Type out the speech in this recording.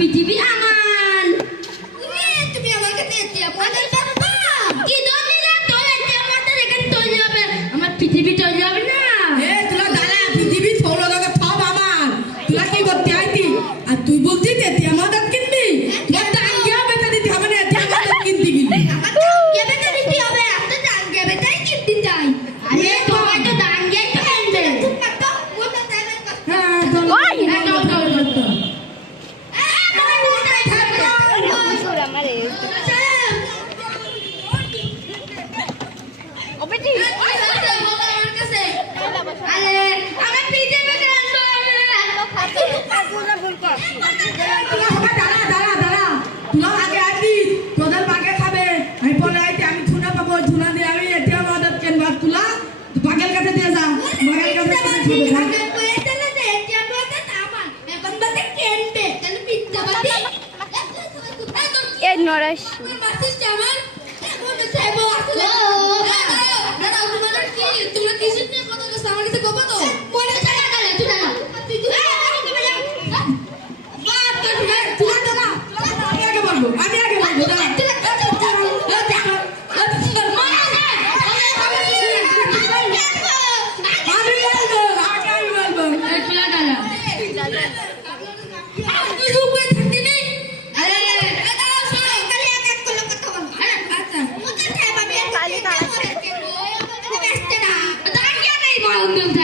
পৃথিবী আমার তুমি আমার কাছে কি দরকার তোর আমাদের এখানে তৈরি হবে আমার পৃথিবী তৈরি হবে না তোরা দাঁড়া পৃথিবী সৌরজগৎ সব আমার তোরা কি করতে আইতি আর তুই বলছিস তুই আমার দাঁত কিনবি তোর দাম কি হবে তা দিতে হবে না তুই আমার দাঁত কিনতে গেলি কে বেটা দিতে হবে একটা দান কে বেটাই কিনতে চাই আরে তোমার তো দান গিয়ে তো কিনবে হ্যাঁ চল নরেশ I'll